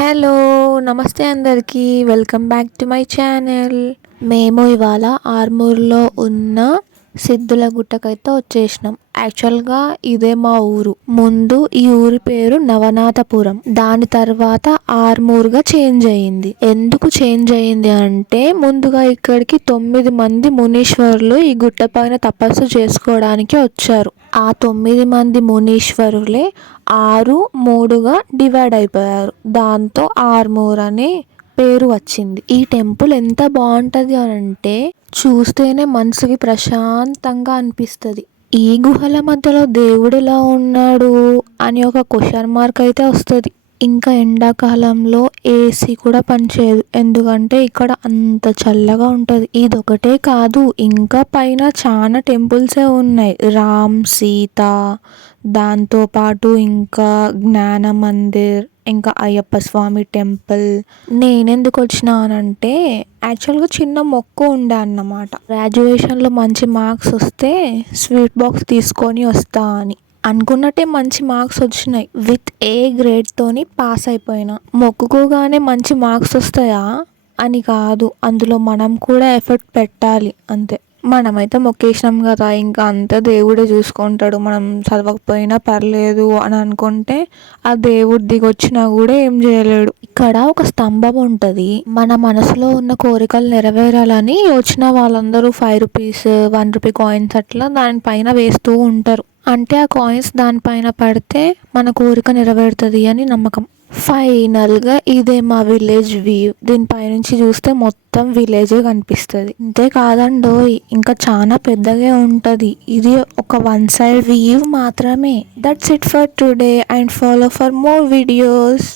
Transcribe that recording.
Hello! నమస్తే అందరికీ. Welcome back to my channel. మేము ఇవాళ ఆర్మూర్లో ఉన్న సిద్ధుల గుట్టకైతే వచ్చేసినాం. యాక్చువల్గా ఇదే మా ఊరు. ముందు ఈ ఊరి పేరు నవనాథపురం, దాని తర్వాత ఆర్మూర్గా చేంజ్ అయ్యింది. ఎందుకు చేంజ్ అయ్యింది అంటే ముందుగా ఇక్కడికి 9 మంది మునీశ్వరులు ఈ గుట్ట పైన తపస్సు చేసుకోవడానికి వచ్చారు. ఆ 9 మంది మునీశ్వరులే 6, 3గా డివైడ్ అయిపోయారు. దాంతో ఆర్మూర్ అనే పేరు వచ్చింది. ఈ టెంపుల్ ఎంత బాగుంటుంది అని అంటే చూస్తేనే మనసుకి ప్రశాంతంగా అనిపిస్తుంది. ఈ గుహల మధ్యలో దేవుడు ఎలా ఉన్నాడు అని ఒక క్వశ్చన్ మార్క్ అయితే వస్తుంది. ఇంకా ఎండాకాలంలో ఏసీ కూడా పనిచేయదు, ఎందుకంటే ఇక్కడ అంత చల్లగా ఉంటుంది. ఇదొకటే కాదు, ఇంకా పైన చాలా టెంపుల్సే ఉన్నాయి. రామ్, సీత, దాంతోపాటు ఇంకా జ్ఞాన మందిర్, ఇంకా అయ్యప్ప స్వామి టెంపుల్. నేనెందుకు వచ్చినానంటే యాక్చువల్గా చిన్న మొక్కు ఉండే అన్నమాట. గ్రాడ్యుయేషన్లో మంచి మార్క్స్ వస్తే స్వీట్ బాక్స్ తీసుకొని వస్తా అని అనుకున్నట్టే మంచి మార్క్స్ వచ్చినాయి. విత్ ఏ గ్రేడ్తోని పాస్ అయిపోయినా. మొక్కుకోగానే మంచి మార్క్స్ వస్తాయా అని కాదు, అందులో మనం కూడా ఎఫర్ట్ పెట్టాలి అంతే. మనమైతే మొక్కేసినాం కదా, ఇంకా అంతా దేవుడే చూసుకుంటాడు, మనం చదవకపోయినా పర్లేదు అని అనుకుంటే ఆ దేవుడు దిగొచ్చినా కూడా ఏం చేయలేడు. ఇక్కడ ఒక స్తంభం ఉంటుంది. మన మనసులో ఉన్న కోరికలు నెరవేరాలని వచ్చిన వాళ్ళందరూ 5 రూపీస్, 1 రూపీ కాయిన్స్ అట్లా దానిపైన వేస్తూ ఉంటారు. అంటే ఆ కాయిన్స్ దానిపైన పడితే మన కోరిక నెరవేరుతుంది అని నమ్మకం. ఫైనల్గా ఇదే మా విలేజ్ వ్యూ. దీనిపైనుంచి చూస్తే మొత్తం విలేజే కనిపిస్తుంది. ఇంతే కాదండోయ్, ఇంకా చాలా పెద్దగా ఉంటుంది. ఇది ఒక 1 సైడ్ వ్యూ మాత్రమే. That's it for today and follow for more videos.